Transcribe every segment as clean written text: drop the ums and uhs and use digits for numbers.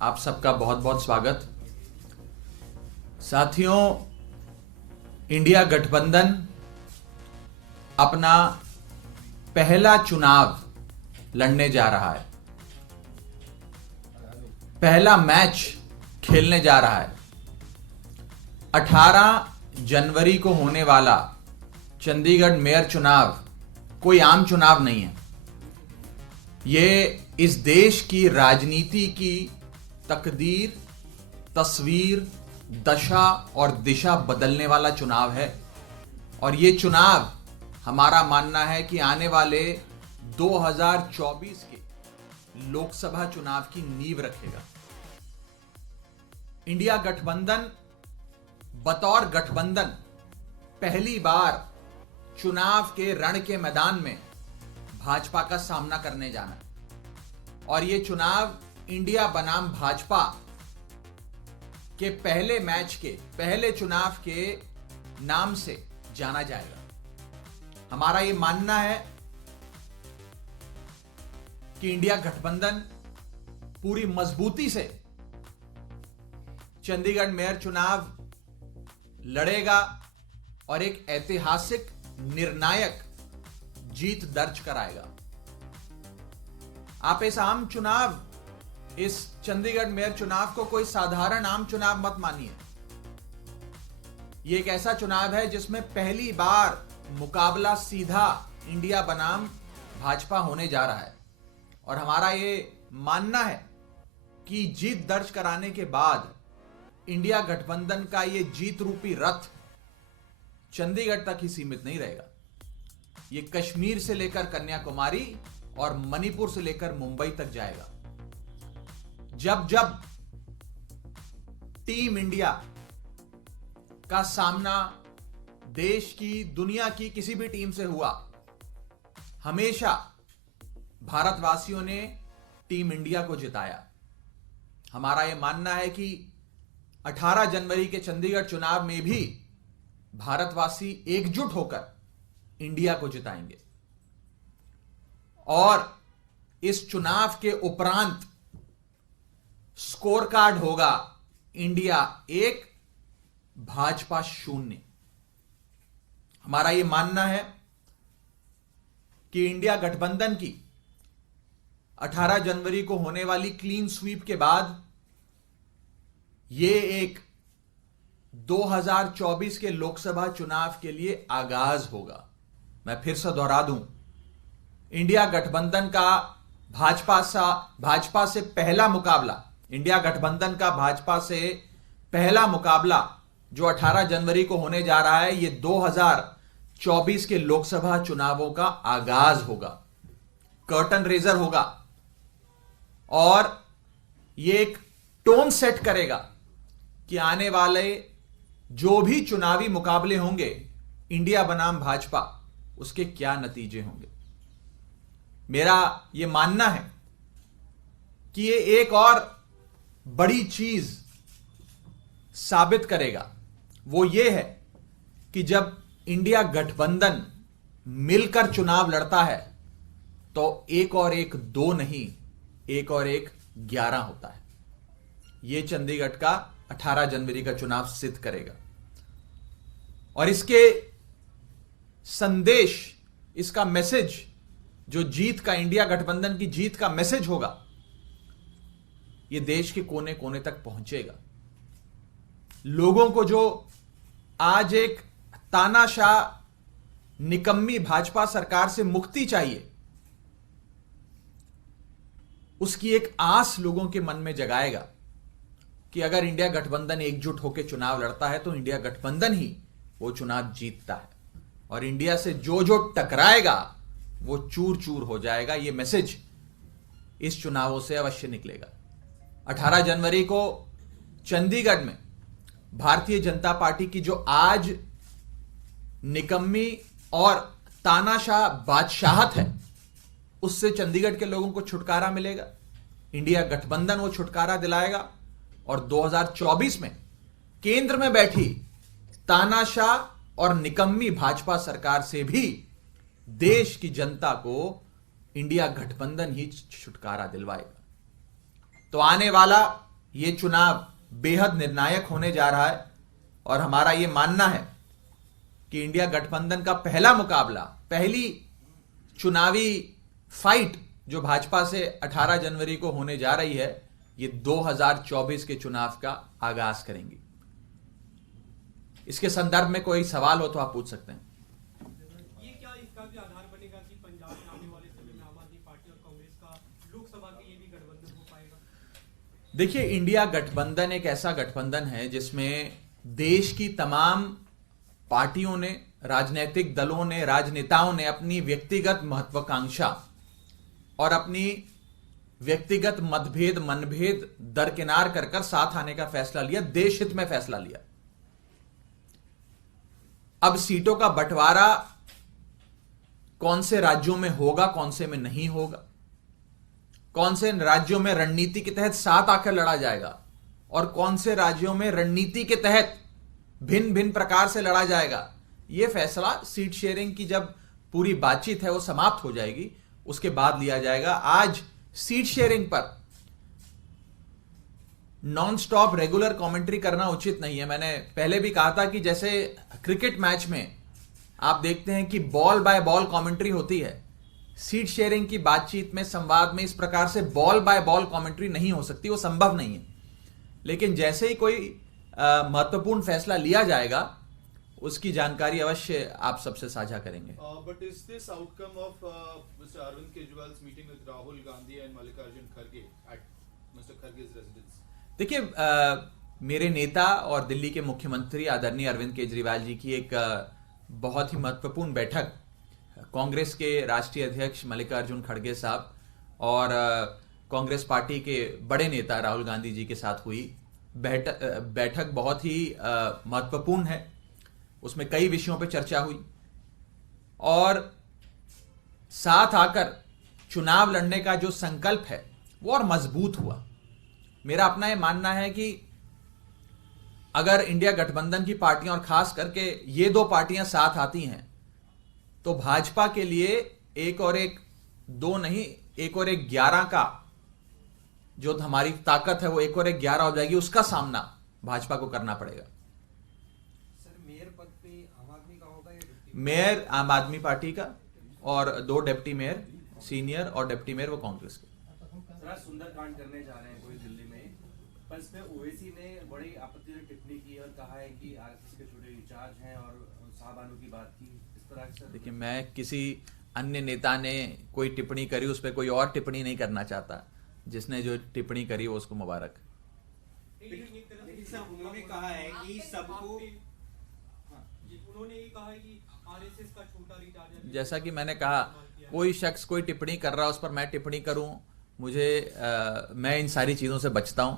आप सबका बहुत बहुत स्वागत। साथियों, इंडिया गठबंधन अपना पहला चुनाव लड़ने जा रहा है, पहला मैच खेलने जा रहा है। 18 जनवरी को होने वाला चंडीगढ़ मेयर चुनाव कोई आम चुनाव नहीं है। ये इस देश की राजनीति की तकदीर, तस्वीर, दशा और दिशा बदलने वाला चुनाव है। और ये चुनाव हमारा मानना है कि आने वाले 2024 के लोकसभा चुनाव की नींव रखेगा। इंडिया गठबंधन बतौर गठबंधन पहली बार चुनाव के रण के मैदान में भाजपा का सामना करने जाना है। और यह चुनाव इंडिया बनाम भाजपा के पहले मैच के पहले चुनाव के नाम से जाना जाएगा। हमारा यह मानना है कि इंडिया गठबंधन पूरी मजबूती से चंडीगढ़ मेयर चुनाव लड़ेगा और एक ऐतिहासिक निर्णायक जीत दर्ज कराएगा। आप इस आम चुनाव, इस चंडीगढ़ मेयर चुनाव को कोई साधारण आम चुनाव मत मानिए। यह एक ऐसा चुनाव है जिसमें पहली बार मुकाबला सीधा इंडिया बनाम भाजपा होने जा रहा है। और हमारा यह मानना है कि जीत दर्ज कराने के बाद इंडिया गठबंधन का यह जीत रूपी रथ चंडीगढ़ तक ही सीमित नहीं रहेगा। यह कश्मीर से लेकर कन्याकुमारी और मणिपुर से लेकर मुंबई तक जाएगा। जब जब टीम इंडिया का सामना देश की, दुनिया की किसी भी टीम से हुआ, हमेशा भारतवासियों ने टीम इंडिया को जिताया। हमारा यह मानना है कि 18 जनवरी के चंडीगढ़ चुनाव में भी भारतवासी एकजुट होकर इंडिया को जिताएंगे। और इस चुनाव के उपरांत स्कोर कार्ड होगा इंडिया 1, भाजपा 0। हमारा यह मानना है कि इंडिया गठबंधन की 18 जनवरी को होने वाली क्लीन स्वीप के बाद यह एक 2024 के लोकसभा चुनाव के लिए आगाज होगा। मैं फिर से दोहरा दूं, इंडिया गठबंधन का भाजपा से पहला मुकाबला, इंडिया गठबंधन का भाजपा से पहला मुकाबला जो 18 जनवरी को होने जा रहा है, यह 2024 के लोकसभा चुनावों का आगाज होगा, कर्टन रेजर होगा। और यह एक टोन सेट करेगा कि आने वाले जो भी चुनावी मुकाबले होंगे इंडिया बनाम भाजपा, उसके क्या नतीजे होंगे। मेरा यह मानना है कि यह एक और बड़ी चीज साबित करेगा। वो ये है कि जब इंडिया गठबंधन मिलकर चुनाव लड़ता है तो 1 और 1 2 नहीं, 1 और 1 11 होता है। यह चंडीगढ़ का 18 जनवरी का चुनाव सिद्ध करेगा। और इसके संदेश, इसका मैसेज, जो जीत का, इंडिया गठबंधन की जीत का मैसेज होगा, यह देश के कोने कोने तक पहुंचेगा। लोगों को जो आज एक तानाशाह निकम्मी भाजपा सरकार से मुक्ति चाहिए, उसकी एक आस लोगों के मन में जगाएगा कि अगर इंडिया गठबंधन एकजुट होकर चुनाव लड़ता है तो इंडिया गठबंधन ही वो चुनाव जीतता है। और इंडिया से जो जो टकराएगा वो चूर चूर हो जाएगा। ये मैसेज इस चुनावों से अवश्य निकलेगा। 18 जनवरी को चंडीगढ़ में भारतीय जनता पार्टी की जो आज निकम्मी और तानाशाह बादशाहत है, उससे चंडीगढ़ के लोगों को छुटकारा मिलेगा। इंडिया गठबंधन वो छुटकारा दिलाएगा और 2024 में केंद्र में बैठी तानाशाह और निकम्मी भाजपा सरकार से भी देश की जनता को इंडिया गठबंधन ही छुटकारा दिलवाएगा। तो आने वाला ये चुनाव बेहद निर्णायक होने जा रहा है और हमारा ये मानना है कि इंडिया गठबंधन का पहला मुकाबला, पहली चुनावी फाइट जो भाजपा से 18 जनवरी को होने जा रही है, ये 2024 के चुनाव का आगाज करेंगी। इसके संदर्भ में कोई सवाल हो तो आप पूछ सकते हैं। ये क्या इसका भी आधार बनेगा कि पंजाब में आने वाले समय में आम आदमी पार्टी और कांग्रेस का लोकसभा के लिए भी गठबंधन हो पाएगा? देखिए, इंडिया गठबंधन एक ऐसा गठबंधन है जिसमें देश की तमाम पार्टियों ने, राजनीतिक दलों ने, राजनेताओं ने अपनी व्यक्तिगत महत्वाकांक्षा और अपनी व्यक्तिगत मतभेद, मनभेद दरकिनार कर साथ आने का फैसला लिया, देश हित में फैसला लिया। अब सीटों का बंटवारा कौन से राज्यों में होगा, कौन से में नहीं होगा, कौन से राज्यों में रणनीति के तहत साथ आकर लड़ा जाएगा और कौन से राज्यों में रणनीति के तहत भिन्न भिन्न प्रकार से लड़ा जाएगा, यह फैसला सीट शेयरिंग की जब पूरी बातचीत है वो समाप्त हो जाएगी उसके बाद लिया जाएगा। आज सीट शेयरिंग पर नॉन स्टॉप रेगुलर कमेंट्री करना उचित नहीं है। मैंने पहले भी कहा था कि जैसे क्रिकेट मैच में आप देखते हैं कि बॉल बाय बॉल कमेंट्री होती है, सीट शेयरिंग की बातचीत में, संवाद में इस प्रकार से बॉल बाय बॉल कमेंट्री नहीं हो सकती, वो संभव नहीं है। लेकिन जैसे ही कोई महत्वपूर्ण फैसला लिया जाएगा उसकी जानकारी अवश्य आप सबसे साझा करेंगे। But is this outcome of Mr. Arvind Kejriwal's meeting with Rahul Gandhi and Mallikarjun Kharge at Mr. Kharge's residence? देखिए, मेरे नेता और दिल्ली के मुख्यमंत्री आदरणीय अरविंद केजरीवाल जी की एक बहुत ही महत्वपूर्ण बैठक कांग्रेस के राष्ट्रीय अध्यक्ष मल्लिकार्जुन खड़गे साहब और कांग्रेस पार्टी के बड़े नेता राहुल गांधी जी के साथ हुई। बैठक बहुत ही महत्वपूर्ण है, उसमें कई विषयों पर चर्चा हुई और साथ आकर चुनाव लड़ने का जो संकल्प है वो और मजबूत हुआ। मेरा अपना ये मानना है कि अगर इंडिया गठबंधन की पार्टियां और खास करके ये दो पार्टियां साथ आती हैं तो भाजपा के लिए एक और एक, दो नहीं, एक और एक 11 का जो हमारी ताकत है वो एक और एक 11 हो जाएगी, उसका सामना भाजपा को करना पड़ेगा। सर, मेयर पद पे आम आदमी का होगा या मेयर आम आदमी पार्टी का और 2 डिप्टी मेयर, सीनियर और डिप्टी मेयर वो कांग्रेस के। सर, सुंदरकांड करने जा रहे हैं कोई दिल्ली में, पर इसमें ओवैसी ने बड़ी आपत्तिजनक टिप्पणी की और कहा है कि आरएसएस के छोटे इंचार्ज हैं और साहबानों की बात की इस तरह से। देखिए, मैं किसी अन्य नेता ने कोई टिप्पणी करी उस पर कोई और टिप्पणी नहीं करना चाहता। जिसने जो टिप्पणी करी वो उसको मुबारक। लेकिन सर, उन्होंने कहा है कि सबको, उन्होंने ये कहा है कि आरएसएस का छोटा रिचार्ज है। जैसा कि मैंने कहा, कोई शख्स कोई टिप्पणी कर रहा है उस पर मैं टिप्पणी करूं, मुझे मैं इन सारी चीजों से बचता हूं।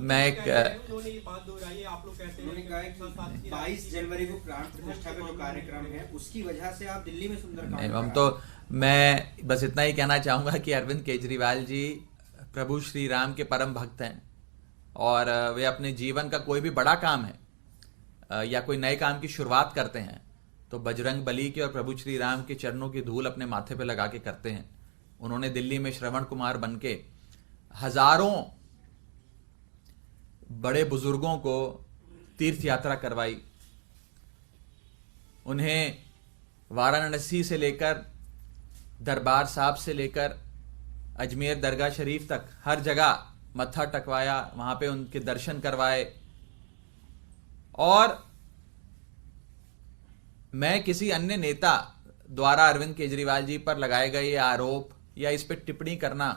मैं एक उन्होंने ये बात दोहराई है, आप लोग कहते हैं, उन्होंने कहा है कि 22 जनवरी को प्राण प्रतिष्ठा का जो कार्यक्रम है उसकी वजह से आप दिल्ली में सुंदरकांड हम तो, मैं बस इतना ही कहना चाहूंगा कि अरविंद केजरीवाल जी प्रभु श्री राम के परम भक्त हैं और वे अपने जीवन का कोई भी बड़ा काम है या कोई नए काम की शुरुआत करते हैं तो बजरंग बली के और प्रभु श्री राम के चरणों की धूल अपने माथे पे लगा के करते हैं। उन्होंने दिल्ली में श्रवण कुमार बनके हजारों बड़े बुजुर्गों को तीर्थ यात्रा करवाई। उन्हें वाराणसी से लेकर दरबार साहब से लेकर अजमेर दरगाह शरीफ तक हर जगह मत्था टकवाया, वहां पे उनके दर्शन करवाए। और मैं किसी अन्य नेता द्वारा अरविंद केजरीवाल जी पर लगाए गए ये आरोप या इस पर टिप्पणी करना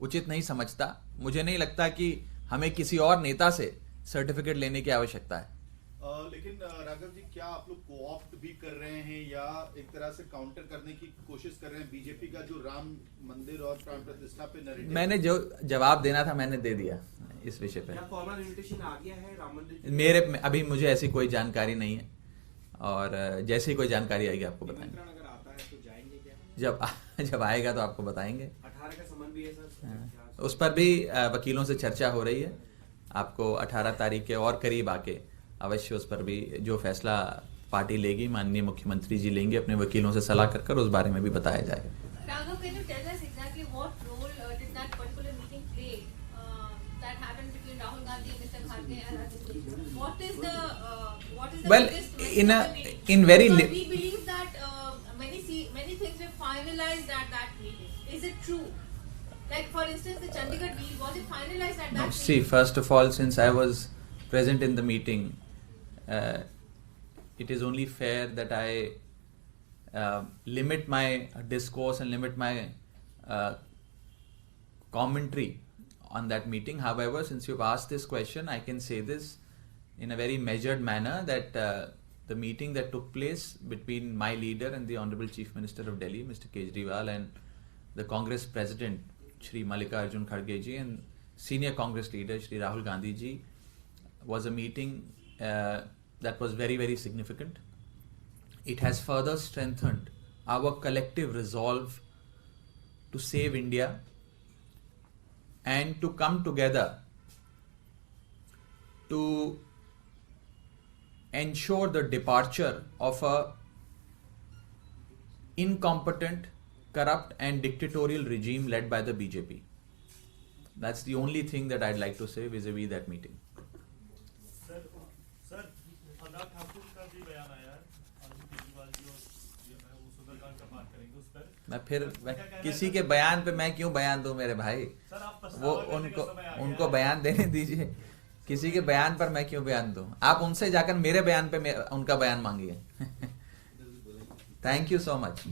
उचित नहीं समझता। मुझे नहीं लगता कि हमें किसी और नेता से सर्टिफिकेट लेने की आवश्यकता है। लेकिन राघव जी, क्या आप लोग कोऑप्ट भी कर रहे हैं या एक तरह से काउंटर करने की कोशिश कर रहे हैं बीजेपी का जो राम मंदिर और प्राण प्रतिष्ठा पे नैरेटिव? मैंने जो जवाब देना था मैंने दे दिया इस विषय पे। क्या फॉर्मल इन्विटेशन आ गया है राम मंदिर? मेरे अभी मुझे ऐसी कोई जानकारी नहीं है और जैसे ही कोई जानकारी आएगी आपको बताएंगे। अगर आता है तो जाएंगे क्या? जब आएगा तो आपको बताएंगे। 18 का समन भी है सर, उस पर भी वकीलों से चर्चा हो रही है। आपको 18 तारीख के और करीब आके अवश्य उस पर भी जो फैसला पार्टी लेगी, माननीय मुख्यमंत्री जी लेंगे, अपने वकीलों से सलाह कर उस बारे में भी बताया जाएगा। Raghav, can you tell us exactly what role did that particular meeting play Well, in very Because we believe that many things were finalized at that meeting. Is it true? Like for instance, the Chandigarh deal, was it finalized at that meeting? See, first of all, since I was present in the meeting, it is only fair that I limit my discourse and limit my commentary on that meeting. However, since you've asked this question, I can say this in a very measured manner that the meeting that took place between my leader and the Honorable Chief Minister of Delhi, Mr. Kejriwal, and the Congress President, Shri Mallikarjun Kharge ji, and senior Congress leader, Shri Rahul Gandhi ji, was a meeting that was very, very significant. It has further strengthened our collective resolve to save India and to come together to ensure the departure of a incompetent, corrupt and dictatorial regime led by the BJP. That's the only thing that I'd like to say vis-a-vis that meeting. Sir Anurag Thakur का भी बयान आया है अरविंद केजरीवाल जी और ये है वो सुंदरकांड का बात करेंगे उस पर मैं किसी के बयान पे मैं क्यों बयान दूं मेरे भाई, सर आप वो पछतावा करने का समय आ उनको गया बयान देने दीजिए. किसी के बयान पर मैं क्यों बयान दूं? आप उनसे जाकर मेरे बयान पे उनका बयान मांगिए. Thank you so much.